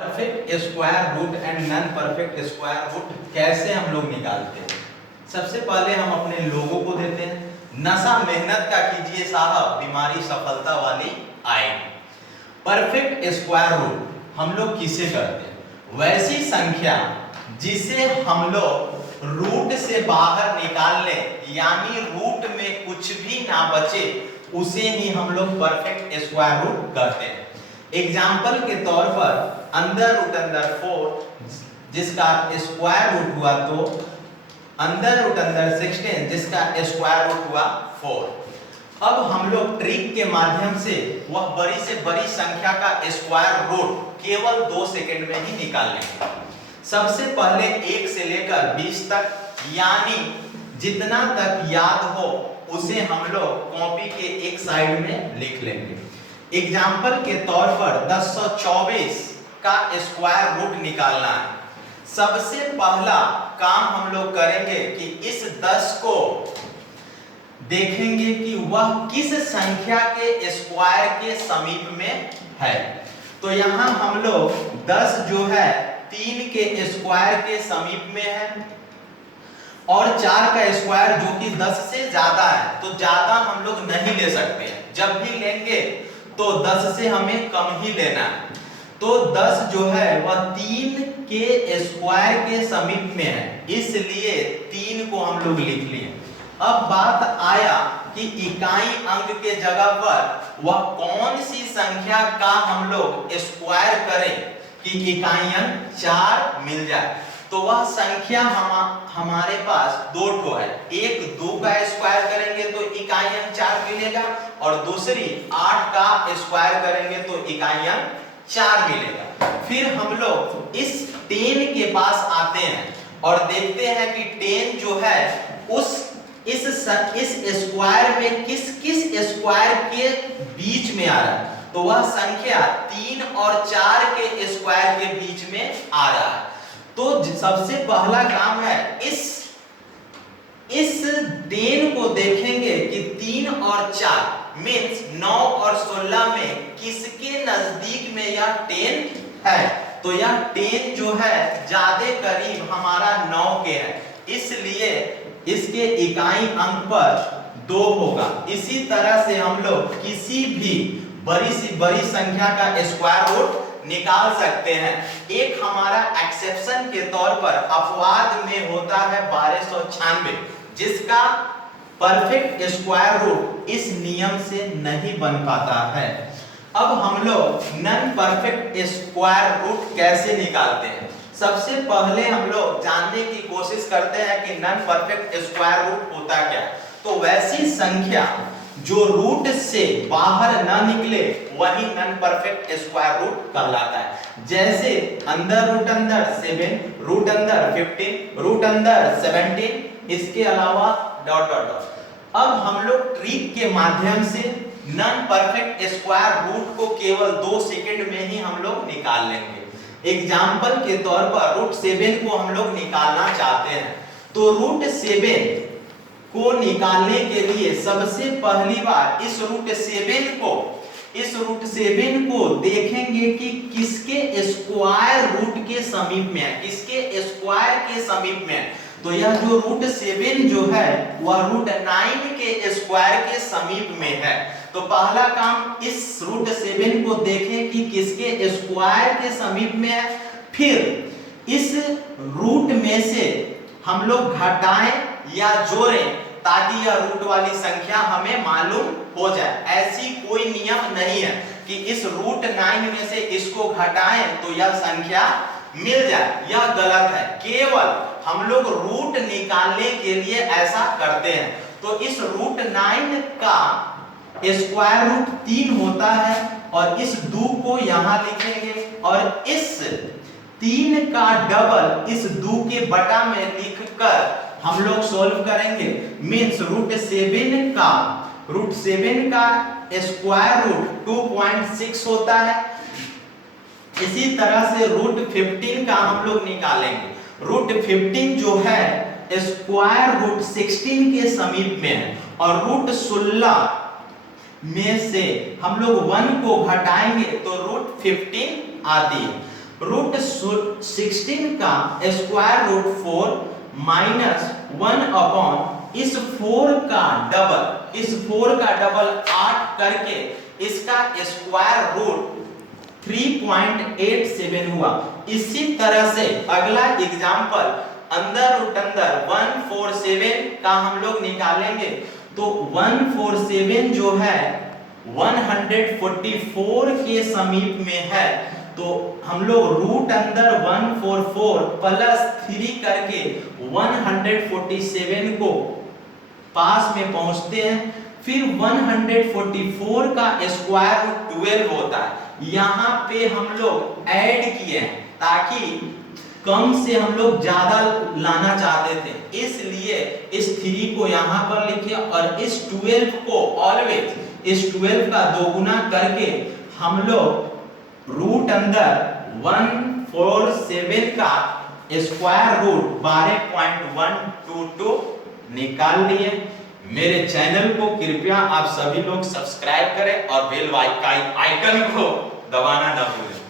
Perfect square root and non perfect square root कैसे हम लोग निकालते हैं। सबसे पहले हम अपने लोगों को देते हैं, नशा मेहनत का कीजिए साहब, बीमारी सफलता वाली आएगी। परफेक्ट स्क्वायर रूट हम लोग किसे करते हैं? वैसी संख्या जिसे हम लोग रूट से बाहर निकाल लें, यानी रूट में कुछ भी ना बचे, उसे ही हम लोग परफेक्ट स्क्वायर रूट करते हैं। एग्जाम्पल के तौर पर अंदर रूट अंदर 4 जिसका स्क्वायर रूट हुआ तो अंदर रूट अंदर 16 जिसका स्क्वायर रूट हुआ 4। अब हम लोग ट्रिक के माध्यम से वह बड़ी से बड़ी संख्या का स्क्वायर रूट केवल 2 सेकंड में ही निकाल लेंगे। सबसे पहले 1 से लेकर 20 तक, यानी जितना तक याद हो उसे हम लोग कॉपी के एक साइड में लिख लेंगे। एग्जाम्पल के तौर पर 1024 का स्क्वायर रूट निकालना है। सबसे पहला काम हम लोग करेंगे कि इस 10 को देखेंगे कि वह किस संख्या के स्क्वायर के समीप में है। तो यहां हम लोग 10 जो है 3 के स्क्वायर के समीप में है, और 4 का स्क्वायर जो कि 10 से ज्यादा है, तो ज्यादा हम लोग नहीं ले सकते हैं। जब भी लेंगे तो 10 से हमें कम ही लेना है। तो 10 जो है वह 3 के स्क्वायर के समीप में है, इसलिए 3 को हम लोग लिख लिए। अब बात आया कि इकाई अंक के जगह पर वह कौन सी संख्या का हम लोग स्क्वायर करें कि इकाई अंक 4 मिल जाए। तो वह संख्या हमारे पास 2 ठो है। एक 2 का स्क्वायर करेंगे तो इकाई अंक 4 मिलेगा, और दूसरी 8 का स्क्वायर करेंगे तो इकाई अंक 4 मिलेगा। फिर हम लोग इस 10 के पास आते हैं और देखते हैं कि 10 जो है इस स्क्वायर में किस स्क्वायर के बीच में आ रहा है। तो वह संख्या 3 और 4 के स्क्वायर के बीच में आ रहा है। तो सबसे पहला काम है इस 10 को देखेंगे कि 3 और 4 मींस 9 और 16 में किसके नजदीक में यह 10 है। तो यह 10 जो है ज्यादा करीब हमारा 9 के है, इसलिए इसके इकाई अंक पर 2 होगा। इसी तरह से हम लोग किसी भी बड़ी से बड़ी संख्या का स्क्वायर रूट निकाल सकते हैं। एक हमारा एक्सेप्शन के तौर पर अपवाद में होता है 1296, जिसका परफेक्ट स्क्वायर रूट इस नियम से नहीं बन पाता है। अब हम लोग नॉन परफेक्ट स्क्वायर रूट कैसे निकालते हैं। सबसे पहले हम लोग जानने की कोशिश करते हैं कि नॉन परफेक्ट स्क्वायर रूट होता क्या। तो वैसी संख्या जो रूट से बाहर ना निकले वही नॉन परफेक्ट स्क्वायर रूट कहलाता है। जैसे अंदर रूट अंदर 7, रूट अंदर 15, रूट अंदर 17, इसके अलावा डॉट डॉट डॉट। अब हम लोग ट्रिक के माध्यम से नॉन परफेक्ट स्क्वायर रूट को केवल 2 सेकंड में ही हम लोग निकाल लेंगे। एग्जाम्पल के तौर पर रूट 7 को हम लोग निकालना चाहते हैं। तो रूट 7 को निकालने के लिए सबसे पहली बार इस रूट 7 को देखेंगे कि किसके स्क्वायर रूट के समीप में है, किसके स्क्वायर के समीप में है। तो यह जो रूट 7 जो है वह रूट 9 के स्क्वायर के समीप में है। तो पहला काम इस रूट 7 को देखें कि किसके स्क्वायर के समीप में है। फिर इस रूट में से हम लोग घटाएं या जोड़ें ताकि यह रूट वाली संख्या हमें मालूम हो जाए। ऐसी कोई नियम नहीं है कि इस रूट 9 में से इसको घटाएं तो यह संख्या मिल जाए, यह गलत है। केवल हम लोग रूट निकालने के लिए ऐसा करते हैं। तो इस रूट 9 का स्क्वायर रूट 3 होता है, और इस 2 को यहां लिखेंगे, और इस 3 का डबल इस 2 के बटा में लिखकर हम लोग सॉल्व करेंगे। मींस रूट 7 का स्क्वायर रूट 2.6 होता है। इसी तरह से रूट 15 का हम लोग निकालेंगे। रूट 15 जो है स्क्वायर रूट 16 के समीप में है, और रूट 16 में से हम लोग 1 को घटाएंगे तो रूट 15 आती है। रूट 16 का स्क्वायर रूट 4 माइनस 1 अपॉन इस 4 का डबल 8 करके इसका स्क्वायर रूट 3.87 हुआ। इसी तरह से अगला एग्जांपल अंदर रूट अंदर 147 का हम लोग निकालेंगे। तो 147 जो है 144 के समीप में है, तो हम लोग रूट अंदर 144 प्लस 3 करके 147 को पास में पहुंचते हैं। फिर 144 का स्क्वायर रूट 12 होता है। यहाँ पे हम लोग ऐड किए हैं ताकि कम से हम लोग ज्यादा लाना चाहते थे, इसलिए इस 3 को यहाँ पर लिखे और इस 12 को ऑलवेज इस 12 का दोगुना करके हम लोग रूट अंदर 147 का स्क्वायर रूट 12.122 निकाल लिए। मेरे चैनल को कृपया आप सभी लोग सब्सक्राइब करें और बेल आइकन को दबाना न भूलें।